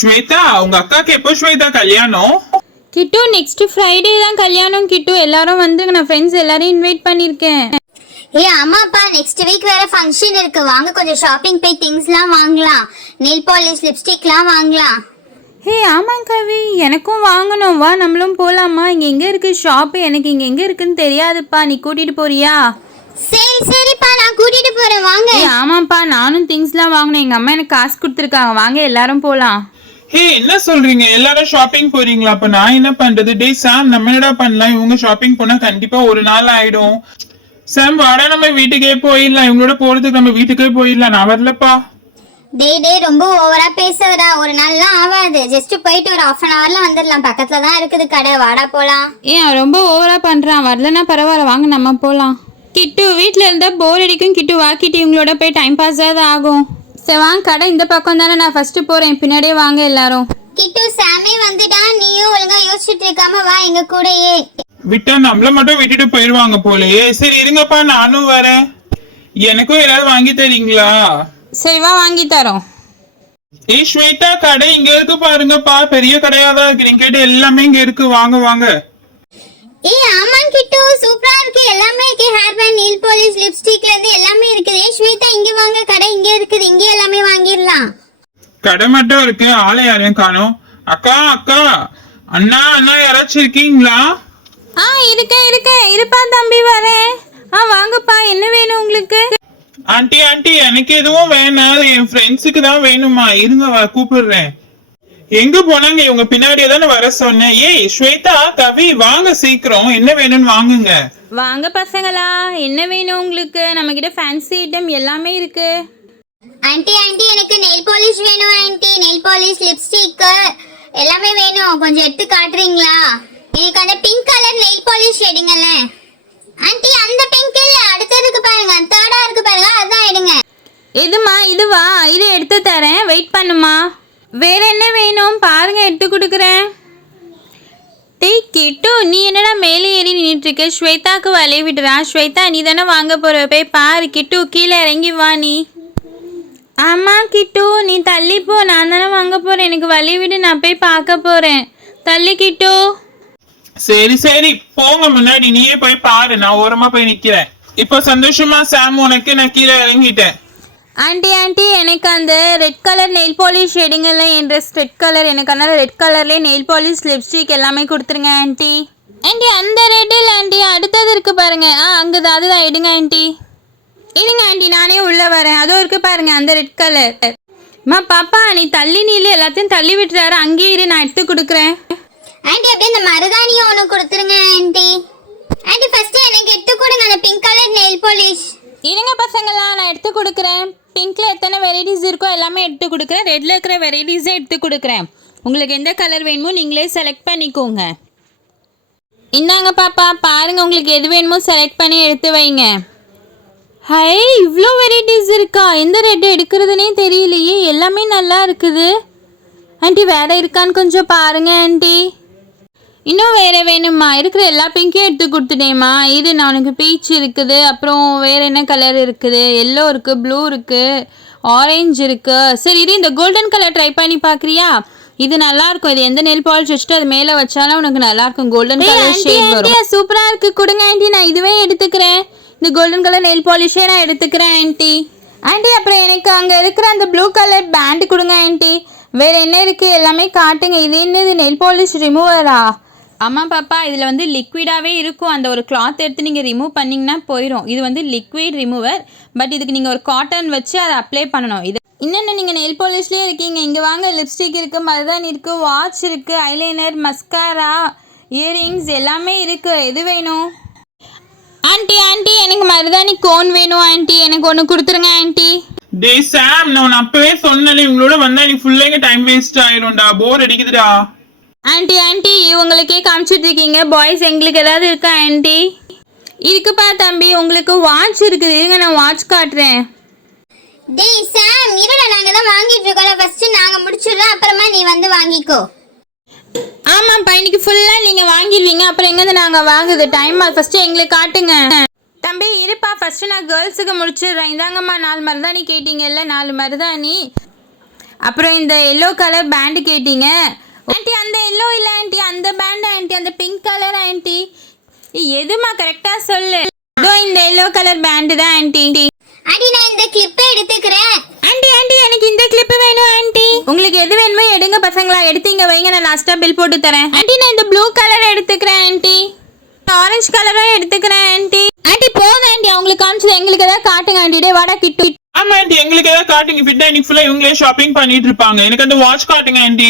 ஸ்வேதா, உங்க அக்காக்கு எப்போ ஸ்வேதா கல்யாணம்? கிட்டு நெக்ஸ்ட் ஃப்ரைடே தான் கல்யாணம் கிட்டு. எல்லாரும் வந்து நான் ஃப்ரெண்ட்ஸ் எல்லாரையும் இன்வைட் பண்ணிருக்கேன். ஆமாப்பா, நெக்ஸ்ட் வீக் வேற ஃபங்க்ஷன் இருக்கு. வாங்க கொஞ்சம் ஷாப்பிங் போய் திங்ஸ்லாம் வாங்கலாம். நெயில் பாலிஷ், லிப்ஸ்டிக்லாம் வாங்கலாம். ஆமாம் கவி, எனக்கும் வாங்கணும். வா நம்மளும் போலாமா? இங்க எங்க இருக்கு ஷாப்பு? எனக்கு இங்க எங்க இருக்குன்னு தெரியாதுப்பா. நீ கூட்டிட்டு போறியா? சரிப்பா, நான் கூட்டிட்டு போறேன், வாங்க. ஆமாப்பா, நானும் திங்ஸ்லாம் வாங்கணும். எங்க அம்மா எனக்கு காசு கொடுத்துருக்காங்க. வாங்க எல்லாரும் போலாம். என்ன சொல்றீங்க? எல்லாரும் ஷாப்பிங் போறீங்களா? அப்ப நான் என்ன பண்றது? டே சாம், நம்ம என்னடா பண்ணலாம்? இவங்க ஷாப்பிங் போனா கண்டிப்பா ஒரு நாள் ஆயிடும். சாம் வாடா, நம்ம வீட்டுக்கே போயிடலாம். இவங்களோட போறதுக்கு நம்ம வீட்டுக்கே போயிடலாம். நான் வரலப்பா. டே ரொம்ப ஓவரா பேசுறதா. ஒரு நாள்லாம் ஆகாது. ஜஸ்ட் போயிட்டு ஒரு 1/2 hourல வந்துடலாம். பக்கத்துல தான் இருக்குது கடை. வாடா போலாம். ரொம்ப ஓவரா பண்றான். வரலன்னா பரவாயில்ல, வாங்க நம்ம போலாம். கிட்டு வீட்டுல இருந்தா போர் அடிக்கும். கிட்டு வா கிட்டு, இவங்களோட போய் டைம் பாஸ் ஆகுது ஆகும். சரி வாங்க, கடை இந்த பக்கம் தானே, நான் ஃபர்ஸ்ட் போறேன். பின்னாடியே வாங்க எல்லாரும். கிட்டு, சாமே வந்துட்டா. நீயும் ஒழுங்கா யோசிச்சுட்டு இருக்காம வா எங்க கூடயே. விட்டா நம்மள மட்டும் விட்டுட்டு போயிடுவாங்க போலயே. சரி இருங்கப்பா, நானும் வரேன். எனக்கும் ஏதாவது வாங்கி தரீங்களா? சரி வா, வாங்கி தரோம். ஸ்வேதா, கடை இங்க இருக்கு பாருங்கப்பா. பெரிய கடையா தான் இருக்கு. நீங்க கேட்டு எல்லாமே இங்க இருக்கு. வாங்க வாங்க. ஆமா கிட்டு, சூப்பரா இருக்கு. எல்லாமே இருக்கு. ஹேர் பேண்ட், நெயில் பாலிஷ், லிப்ஸ்டிக்ல இருந்து எல்லாமே இருக்குது. ஸ்வேதா, இங்க வாங்க. கடை இங்க இருக்குது. இங்க எல்லாமே வாங்கிடலாம். கடை மட்டும் இருக்கு, ஆளை யாரையும் காணோம். அக்கா அக்கா, அண்ணா அண்ணா யாராச்சும் இருக்கீங்களா? இருக்கேன் இருப்பா தம்பி, வரேன். வாங்கப்பா, என்ன வேணும் உங்களுக்கு? ஆண்டி ஆண்டி, எனக்கு எதுவும் வேணாம். என் ஃப்ரெண்ட்ஸுக்கு தான் வேணுமா. இருங்க கூப்பிடுறேன். எங்க போனாங்க? இவங்க பின்னாடியே தானே வர சொன்னேன். ஸ்வேதா, கவி, வாங்க சீக்கிரம். என்ன வேணும்னு வாங்குங்க. வாங்க பசங்களா, என்ன வேணும் உங்களுக்கு? நம்ம கிட்ட ஃபேன்சி ஐட்டம் எல்லாமே இருக்கு. ஆண்டி எனக்கு நெயில் பாலிஷ் வேணும் ஆண்டி. நெயில் பாலிஷ், லிப்ஸ்டிக் எல்லாமே வேணும். கொஞ்சம் எடுத்து காட்டுறீங்களா? எனக்கு அந்த பிங்க் கலர் நெயில் பாலிஷ் எடுங்கல ஆண்டி. அந்த பிங்க் இல்ல, அடுத்ததுக்கு பாருங்க, தேர்டா இருக்கு பாருங்க, அதான் எடுங்க. எதுமா? இதுவா? இது எடுத்து தரேன், வெயிட் பண்ணுமா. வேற என்ன வேணும் பாருங்க, எடுத்து கொடுக்குறேன். டேய் கிட்டு, நீ என்னடா மேலே ஏறி நின்றுட்டு இருக்க? ஸ்வேதாக்கு வலைய விடுறா. ஸ்வேதா, நீ தானே வாங்க போற, போய் பாரு. கிட்டு கீழே இறங்கி வா நீ. ஆமா கிட்டு, நீ தள்ளி போ. நான் தானே வாங்க போறேன். எனக்கு வலைய விடு, நான் போய் பார்க்க போறேன். தள்ளி கிட்டு. சரி சரி போங்க, முன்னாடி நீயே போய் பாரு. நான் ஓரமா போய் நிக்கிறேன். இப்ப சந்தோஷமா சாம்? உனக்கு நான் கீழே இறங்கிட்டேன். ஆண்டி எனக்கு அந்த ரெட் கலர் நெயில் பாலிஷ் எடுங்கல்ல. என் ட்ரெஸ் ரெட் கலர், எனக்கு அதனால ரெட் கலர்லேயே நெயில் பாலிஷ், லிப்ஸ்டிக் எல்லாமே கொடுத்துருங்க ஆண்டி. அந்த ரெட் இல்லை ஆண்டி, அடுத்தது இருக்கு பாருங்க. அங்குதான், அதுதான் எடுங்க ஆண்டி. இருங்க ஆண்டி, நானே உள்ள வரேன். அதுவும் இருக்கு பாருங்க, அந்த ரெட் கலர். பாப்பா, நீ தள்ளி நீல எல்லாத்தையும் தள்ளி விட்டுறாரு. அங்கேயே இரு, நான் எடுத்து கொடுக்குறேன். ஆண்டி, அப்படியே இந்த மருதாணியை ஒன்று கொடுத்துருங்க ஆண்டி. ஆண்டி, ஃபர்ஸ்ட் எனக்கு எடுத்து கொடுங்க அந்த பிங்க் கலர் நெயில் பாலிஷ். இருங்க பசங்களா, நான் எடுத்து கொடுக்குறேன். பிங்க்ல எத்தனை வெரைட்டிஸ் இருக்கோ எல்லாமே எடுத்து கொடுக்குறேன். ரெட்ல இருக்கிற வெரைட்டிஸே எடுத்து கொடுக்குறேன். உங்களுக்கு எந்த கலர் வேணுமோ நீங்களே செலக்ட் பண்ணிக்கோங்க. இந்தாங்க பாப்பா, பாருங்க, உங்களுக்கு எது வேணுமோ செலக்ட் பண்ணி எடுத்து வைங்க. ஹை, இவ்வளோ வெரைட்டிஸ் இருக்கா? எந்த ரெட் எடுக்கிறதுனே தெரியலையே. எல்லாமே நல்லா இருக்குது. ஆண்டி, வேற இருக்கான்னு கொஞ்சம் பாருங்க ஆண்டி. இன்னும் வேற வேணுமா? இருக்கிற எல்லா பிங்கையும் எடுத்து கொடுத்துட்டேம்மா. இது நான் உனக்கு பீச் இருக்குது, அப்புறம் வேற என்ன கலர் இருக்குது? எல்லோ இருக்கு, ப்ளூ இருக்கு, ஆரஞ்சு இருக்கு. சரி, இது இந்த கோல்டன் கலர் ட்ரை பண்ணி பார்க்குறியா? இது நல்லா இருக்கும். இது எந்த நெயில் பாலிஷ் வச்சுட்டு அது மேலே வச்சாலும் உனக்கு நல்லா இருக்கும். கோல்டன் கலர் ஷேட் வரும். சூப்பரா இருக்கு, கொடுங்க ஆண்டி. நான் இதுவே எடுத்துக்கிறேன். இந்த கோல்டன் கலர் நெயில் பாலிஷே நான் எடுத்துக்கிறேன் ஆண்டி. அப்புறம் எனக்கு அங்கே இருக்கிற அந்த ப்ளூ கலர் பேண்ட் கொடுங்க ஆண்டி. வேற என்ன இருக்கு? எல்லாமே காட்டுங்க. இது என்னது? நெயில் பாலிஷ் ரிமூவரா? ஆமாம் பாப்பா, இதில் வந்து லிக்விடாகவே இருக்கும். அந்த ஒரு கிளாத் எடுத்து நீங்கள் ரிமூவ் பண்ணிங்கன்னா போயிடும். இது வந்து லிக்விட் ரிமூவர். பட் இதுக்கு நீங்கள் ஒரு காட்டன் வச்சு அதை அப்ளை பண்ணணும். இது இன்னொன்று, நீங்கள் நெயில் பாலிஷ்லேயே இருக்கீங்க. இங்கே வாங்க, லிப்ஸ்டிக் இருக்குது, மருதாணி இருக்குது, வாட்ச் இருக்குது, ஐலைனர், மஸ்காரா, இயரிங்ஸ் எல்லாமே இருக்குது. எது வேணும்? ஆண்டி எனக்கு மருதாணி கோன் வேணும் ஆண்டி. எனக்கு ஒன்று கொடுத்துருங்க ஆண்டி. டே சாம், நான் அப்பவே சொன்னேன், இவங்களோட வந்தா நீ ஃபுல்லாக டைம் வேஸ்ட் ஆயிரும்டா. போர் அடிக்குதுடா. ஆண்டி உங்களுக்கே காமிச்சிட்டு இருக்கீங்க. பாய்ஸ் எங்களுக்கு ஏதாவது இருக்கா ஆண்டி? இருக்குப்பா தம்பி, உங்களுக்கு வாட்ச் இருக்குது. இருங்க, நான் வாட்ச் காட்டுறேன். டேய் சாம், இருடா, நாங்க தான் வாங்கிட்டு இருக்கோம். ஃபர்ஸ்ட் நாங்க முடிச்சிடுறோம், அப்புறமா நீ வந்து வாங்கிக்கோ. ஆமாப்பா, இன்னைக்கு ஃபுல்லா நீங்க வாங்கிடுவீங்க. அப்புறம் எங்க நாங்க வாங்குது டைம். ஃபர்ஸ்ட் எங்களுக்கு காட்டுங்க. தம்பி இருப்பா, ஃபர்ஸ்ட் நான் கேர்ள்ஸுக்கு முடிச்சிடுறேன். இதாங்கம்மா 4 மருதாணி கேட்டீங்கல்ல, 4 மருதாணி. அப்புறம் இந்த எல்லோ கலர் பேண்டு கேட்டீங்க ஆண்டி. அந்த எல்லோ இல்லை ஆண்டி, அந்த பேண்ட் ஆண்டி, அந்த பிங்க் கலர் ஆண்டி. எதுமா கரெக்டா சொல்லு. இதோ இந்த எல்லோ கலர் பேண்டு தான் ஆண்டி. ஆண்டி நான் இந்த கிளிப்பை எடுத்துக்கிறேன். ஆண்டி ஆண்டி எனக்கு இந்த கிளிப் வேணும் ஆண்டி. உங்களுக்கு எது வேணுமோ எடுங்க பசங்களா, எடுத்தீங்க வைங்க, நான் லாஸ்டா பில் போட்டு தரேன். ஆண்டி நான் இந்த ப்ளூ கலர் எடுத்துக்கிறேன் ஆண்டி. ஆரஞ்சு கலரும் எடுத்துக்கிறேன் ஆண்டி. ஆண்டி போங்க ஆண்டி, அவங்களுக்கு காமிச்சது எங்களுக்கு ஏதாவது காட்டுங்க ஆண்டி. டே வாடா கிட்டு. ஆமா ஆண்டி, எங்களுக்கு ஏதாவது காட்டுங்க. ஃபிட்டா இன்னைக்கு ஃபுல்லா இவங்களே ஷாப்பிங் பண்ணிட்டு இருப்பாங்க. எனக்கு அந்த வாட்ச் காட்டுங்க ஆண்டி.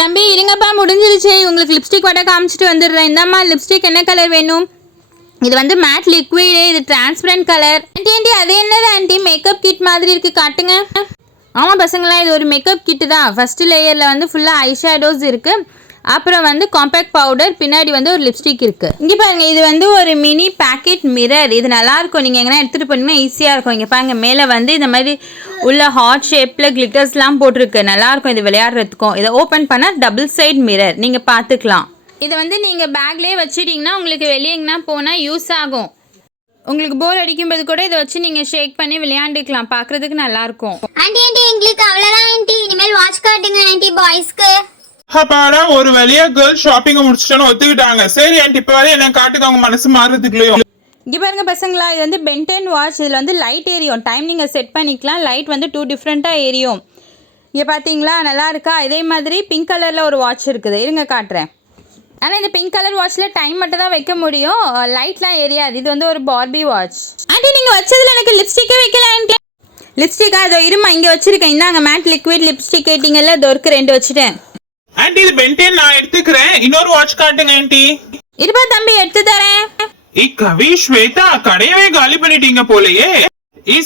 தம்பி இருங்கப்பா, முடிஞ்சிருச்சு. உங்களுக்கு லிப்ஸ்டிக் வட காமிச்சிட்டு வந்துடுறேன். இந்தாம்மா லிப்ஸ்டிக் என்ன கலர் வேணும்? இது வந்து மேட் லிக்விடு, இது டிரான்ஸ்பரண்ட் கலர். ஆண்டி ஆண்டி அது என்னது ஆண்டி? மேக்கப் கிட் மாதிரி இருக்கு, காட்டுங்க. ஆமாம் பசங்களா, இது ஒரு மேக்கப் கிட்டு தான். ஃபர்ஸ்ட் லேயரில் வந்து ஃபுல்லாக ஐ ஷேடோஸ் இருக்கு. அப்புறம் வந்து காம்பேக்ட் பவுடர், பின்னாடி வந்து ஒரு லிப்ஸ்டிக் இருக்கு. இங்கே பாருங்க, இது வந்து ஒரு மினி பேக்கெட் மிரர். இது நல்லா இருக்கும். நீங்கள் எங்கன்னா எடுத்துகிட்டு போனீங்கன்னா ஈஸியாக இருக்கும். இங்கே பாருங்க, மேலே வந்து இந்த மாதிரி உள்ள ஹார்ட் ஷேப்பில் கிளிட்டர்ஸ்லாம் போட்டிருக்கு. நல்லா இருக்கும் இது விளையாடுறதுக்கும். இதை ஓப்பன் பண்ணால் டபுள் சைட் மிரர், நீங்கள் பார்த்துக்கலாம். இதை வந்து நீங்கள் பேக்லேயே வச்சிட்டிங்கன்னா உங்களுக்கு வெளியே எங்கன்னா போனால் யூஸ் ஆகும். உங்களுக்கு போர் அடிக்கும்போது கூட இதை வச்சு நீங்கள் ஷேக் பண்ணி விளையாண்டுக்கலாம். பார்க்குறதுக்கு நல்லாயிருக்கும். ஆண்டி ஆண்டி எங்களுக்கு அவ்வளோதான் ஆண்டி. இனிமேல் வாட்ச் காட்டுங்க ஆண்டி பாய்ஸ்க்கு. அப்பாடா, ஒரு வழியா கேர்ள் ஷாப்பிங் முடிச்சிட்டோன்னு ஒத்துக்கிட்டாங்க. சரி ஆண்டி, இப்ப வரை என்ன காட்டுங்க அவங்க மனசு மாறுறதுக்குள்ளயும். இங்கே பாருங்க பசங்களா, இது வந்து பென்டென் வாட்ச். இதில் வந்து லைட் எரியும். டைம் நீங்கள் செட் பண்ணிக்கலாம். லைட் வந்து 2 டிஃப்ரெண்ட்டாக எரியும். இங்கே பார்த்தீங்களா, நல்லா இருக்கா? இதே மாதிரி பிங்க் கலரில் ஒரு வாட்ச் இருக்குது. இருங்க காட்டுறேன். ஆனால் இந்த பிங்க் கலர் வாட்ச்சில் டைம் மட்டும் தான் வைக்க முடியும், லைட்லாம் எரியாது. இது வந்து ஒரு பார்பி வாட்ச். ஆண்டி நீங்கள் வச்சதில் எனக்கு லிப்ஸ்டிக்கே வைக்கல ஆண்டி. லிப்ஸ்டிக்கா? இதோ இருமா, இங்கே வச்சுருக்கேன். இந்தாங்க மேட் லிக்விட் லிப்ஸ்டிக் கேட்டிங்கல்ல, இதோ இருக்கு, 2 வச்சுட்டேன். ஆண்டி இது பென்டென் நான் எடுத்துக்கிறேன். இன்னொரு வாட்ச் காட்டுங்க ஆண்டி. இருப்பா தம்பி, எடுத்து தரேன். கவி ஸ்வேதா, கடையவே காலி பண்ணிட்டீங்க போலயே.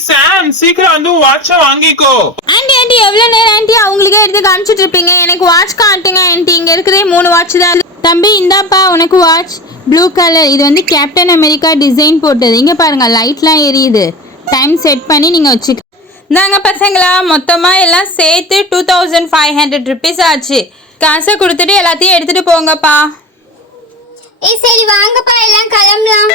சாம் சீக்கிரம் வந்து வாட்ச வாங்கிக்கோ. ஆண்டி ஆண்டி எவ்வளோ நேரம் ஆண்டி அவங்களுக்கே எடுத்து காமிச்சிட்டு இருப்பீங்க? எனக்கு வாட்ச் காட்டுங்க ஆண்டி. இங்கே இருக்கிற 3 வாட்ச் தான். தம்பி இந்தாப்பா உனக்கு வாட்ச். Blue colour. இது வந்து கேப்டன் அமெரிக்கா டிசைன் போட்டது. இங்கே பாருங்க, லைட்லாம் எரியுது. டைம் செட் பண்ணி நீங்கள் வச்சுக்க. இந்தாங்க பசங்களா, மொத்தமாக எல்லாம் சேர்த்து 2500 ருபீஸ் ஆச்சு. காசை கொடுத்துட்டு எல்லாத்தையும் எடுத்துகிட்டு போங்கப்பா. சரி வாங்கப்பா, எல்லாம் கிளம்பலாம்.